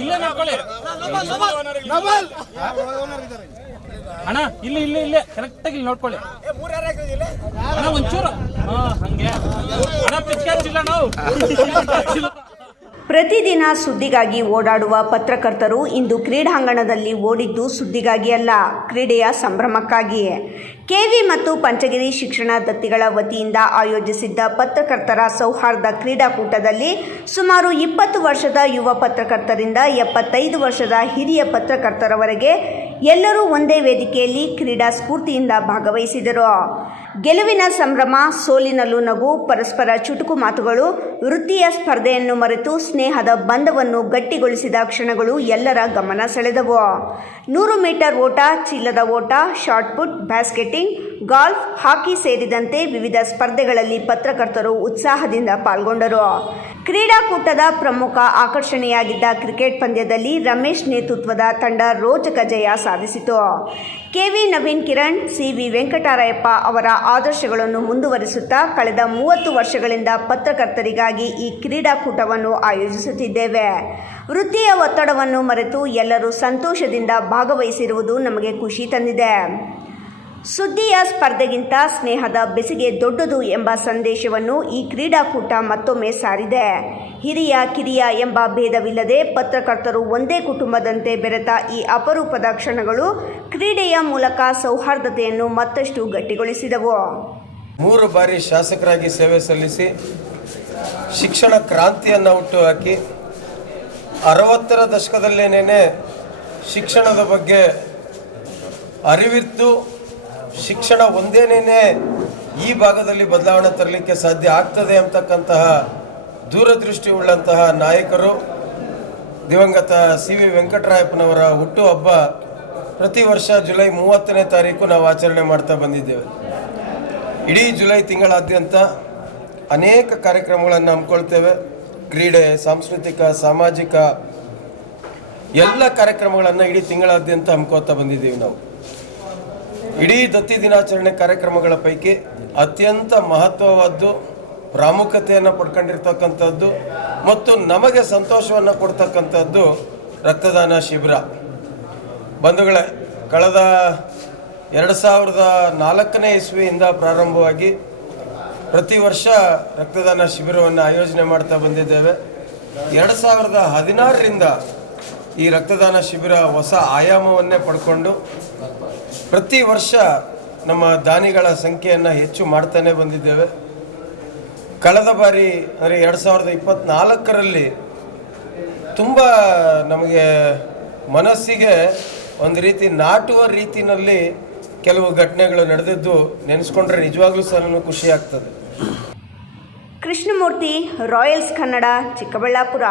ಇಲ್ಲೇ ನೋಡ್ಕೊಳ್ಳಿ ಅಣ್ಣ, ಇಲ್ಲೇ ಕರೆಕ್ಟಾಗಿ ಇಲ್ಲಿ ನೋಡ್ಕೊಳ್ಳಿ ಅಣ್ಣ, ಒಂಚೂರು ಹಂಗೆ ಅಣ್ಣ, ಪಿಚ್ಕಾಚಿಲ್ಲ ನಾವು. ಪ್ರತಿದಿನ ಸುದ್ದಿಗಾಗಿ ಓಡಾಡುವ ಪತ್ರಕರ್ತರು ಇಂದು ಕ್ರೀಡಾಂಗಣದಲ್ಲಿ ಓಡಿದ್ದು ಸುದ್ದಿಗಾಗಿ ಅಲ್ಲ, ಕ್ರೀಡೆಯ ಸಂಭ್ರಮಕ್ಕಾಗಿಯೇ. ಕೆವಿ ಮತ್ತು ಪಂಚಗಿರಿ ಶಿಕ್ಷಣ ದತ್ತಿಗಳ ವತಿಯಿಂದ ಆಯೋಜಿಸಿದ್ದ ಪತ್ರಕರ್ತರ ಸೌಹಾರ್ದ ಕ್ರೀಡಾಕೂಟದಲ್ಲಿ ಸುಮಾರು 20 ವರ್ಷದ ಯುವ ಪತ್ರಕರ್ತರಿಂದ 75 ವರ್ಷದ ಹಿರಿಯ ಪತ್ರಕರ್ತರವರೆಗೆ ಎಲ್ಲರೂ ಒಂದೇ ವೇದಿಕೆಯಲ್ಲಿ ಕ್ರೀಡಾ ಸ್ಫೂರ್ತಿಯಿಂದ ಭಾಗವಹಿಸಿದರು. ಗೆಲುವಿನ ಸಂಭ್ರಮ, ಸೋಲಿನಲ್ಲೂ ನಗು, ಪರಸ್ಪರ ಚುಟುಕು ಮಾತುಗಳು, ವೃತ್ತಿಯ ಸ್ಪರ್ಧೆಯನ್ನು ಮರೆತು ಸ್ನೇಹದ ಬಂಧವನ್ನು ಗಟ್ಟಿಗೊಳಿಸಿದ ಕ್ಷಣಗಳು ಎಲ್ಲರ ಗಮನ ಸೆಳೆದವು. 100 ಮೀಟರ್ ಓಟ, ಚೀಲದ ಓಟ, ಶಾಟ್ ಪುಟ್, ಬ್ಯಾಸ್ಕೆಟಿಂಗ್, ಗಾಲ್ಫ್, ಹಾಕಿ ಸೇರಿದಂತೆ ವಿವಿಧ ಸ್ಪರ್ಧೆಗಳಲ್ಲಿ ಪತ್ರಕರ್ತರು ಉತ್ಸಾಹದಿಂದ ಪಾಲ್ಗೊಂಡರು. ಕ್ರೀಡಾಕೂಟದ ಪ್ರಮುಖ ಆಕರ್ಷಣೆಯಾಗಿದ್ದ ಕ್ರಿಕೆಟ್ ಪಂದ್ಯದಲ್ಲಿ ರಮೇಶ್ ನೇತೃತ್ವದ ತಂಡ ರೋಚಕ ಜಯ ಸಾಧಿಸಿತು. ಕೆವಿ ನವೀನ್ ಕಿರಣ್, ಸಿವಿ ವೆಂಕಟರಾಯಪ್ಪ ಅವರ ಆದರ್ಶಗಳನ್ನು ಮುಂದುವರಿಸುತ್ತಾ ಕಳೆದ 30 ವರ್ಷಗಳಿಂದ ಪತ್ರಕರ್ತರಿಗಾಗಿ ಈ ಕ್ರೀಡಾಕೂಟವನ್ನು ಆಯೋಜಿಸುತ್ತಿದ್ದೇವೆ. ವೃತ್ತಿಯ ಒತ್ತಡವನ್ನು ಮರೆತು ಎಲ್ಲರೂ ಸಂತೋಷದಿಂದ ಭಾಗವಹಿಸಿರುವುದು ನಮಗೆ ಖುಷಿ ತಂದಿದೆ. ಸುದ್ದಿಯ ಸ್ಪರ್ಧೆಗಿಂತ ಸ್ನೇಹದ ಬೆಸುಗೆ ದೊಡ್ಡದು ಎಂಬ ಸಂದೇಶವನ್ನು ಈ ಕ್ರೀಡಾಕೂಟ ಮತ್ತೊಮ್ಮೆ ಸಾರಿದೆ. ಹಿರಿಯ ಕಿರಿಯ ಎಂಬ ಭೇದವಿಲ್ಲದೆ ಪತ್ರಕರ್ತರು ಒಂದೇ ಕುಟುಂಬದಂತೆ ಬೆರೆತ ಈ ಅಪರೂಪದ ಕ್ಷಣಗಳು ಕ್ರೀಡೆಯ ಮೂಲಕ ಸೌಹಾರ್ದತೆಯನ್ನು ಮತ್ತಷ್ಟು ಗಟ್ಟಿಗೊಳಿಸಿದವು. 3 ಬಾರಿ ಶಾಸಕರಾಗಿ ಸೇವೆ ಸಲ್ಲಿಸಿ ಶಿಕ್ಷಣ ಕ್ರಾಂತಿಯನ್ನು ಹುಟ್ಟುಹಾಕಿ 60ರ ದಶಕದಲ್ಲೇನೇ ಶಿಕ್ಷಣದ ಬಗ್ಗೆ ಅರಿವಿತ್ತು. ಶಿಕ್ಷಣ ಒಂದೇನೇ ಈ ಭಾಗದಲ್ಲಿ ಬದಲಾವಣೆ ತರಲಿಕ್ಕೆ ಸಾಧ್ಯ ಆಗ್ತದೆ ಅಂತಕ್ಕಂತಹ ದೂರದೃಷ್ಟಿ ಉಳ್ಳಂತಹ ನಾಯಕರು ದಿವಂಗತ ಸಿವಿ ವೆಂಕಟರಾಯಪ್ಪನವರ ಹುಟ್ಟುಹಬ್ಬ ಪ್ರತಿ ವರ್ಷ ಜುಲೈ 30ನೇ ತಾರೀಕು ನಾವು ಆಚರಣೆ ಮಾಡ್ತಾ ಬಂದಿದ್ದೇವೆ. ಇಡೀ ಜುಲೈ ತಿಂಗಳಾದ್ಯಂತ ಅನೇಕ ಕಾರ್ಯಕ್ರಮಗಳನ್ನು ಹಮ್ಮಿಕೊಳ್ತೇವೆ. ಕ್ರೀಡೆ, ಸಾಂಸ್ಕೃತಿಕ, ಸಾಮಾಜಿಕ ಎಲ್ಲ ಕಾರ್ಯಕ್ರಮಗಳನ್ನು ಇಡೀ ತಿಂಗಳಾದ್ಯಂತ ಹಮ್ಮಿಕೊಳ್ತಾ ಬಂದಿದ್ದೇವೆ. ನಾವು ಇಡೀ ದತ್ತಿ ದಿನಾಚರಣೆ ಕಾರ್ಯಕ್ರಮಗಳ ಪೈಕಿ ಅತ್ಯಂತ ಮಹತ್ವವಾದ್ದು, ಪ್ರಾಮುಖ್ಯತೆಯನ್ನು ಪಡ್ಕೊಂಡಿರ್ತಕ್ಕಂಥದ್ದು ಮತ್ತು ನಮಗೆ ಸಂತೋಷವನ್ನು ಕೊಡ್ತಕ್ಕಂಥದ್ದು ರಕ್ತದಾನ ಶಿಬಿರ. ಬಂಧುಗಳೇ, ಕಳೆದ 2004ನೇ ಇಸ್ವಿಯಿಂದ ಪ್ರಾರಂಭವಾಗಿ ಪ್ರತಿ ವರ್ಷ ರಕ್ತದಾನ ಶಿಬಿರವನ್ನು ಆಯೋಜನೆ ಮಾಡ್ತಾ ಬಂದಿದ್ದೇವೆ. 2016ರಿಂದ ಈ ರಕ್ತದಾನ ಶಿಬಿರ ಹೊಸ ಆಯಾಮವನ್ನೇ ಪಡ್ಕೊಂಡು ಪ್ರತಿ ವರ್ಷ ನಮ್ಮ ದಾನಿಗಳ ಸಂಖ್ಯೆಯನ್ನು ಹೆಚ್ಚು ಮಾಡ್ತಾನೆ ಬಂದಿದ್ದೇವೆ. ಕಳೆದ ಬಾರಿ ಅಂದರೆ 2024ರಲ್ಲಿ ತುಂಬ ನಮಗೆ ಮನಸ್ಸಿಗೆ ಒಂದು ರೀತಿ ನಾಟುವ ರೀತಿಯಲ್ಲಿ ಕೆಲವು ಘಟನೆಗಳು ನಡೆದಿದ್ದು ನೆನೆಸ್ಕೊಂಡ್ರೆ ನಿಜವಾಗ್ಲೂ ಸಹ ಖುಷಿ ಆಗ್ತದೆ. ಕೃಷ್ಣಮೂರ್ತಿ, ರಾಯಲ್ಸ್ ಕನ್ನಡ, ಚಿಕ್ಕಬಳ್ಳಾಪುರ.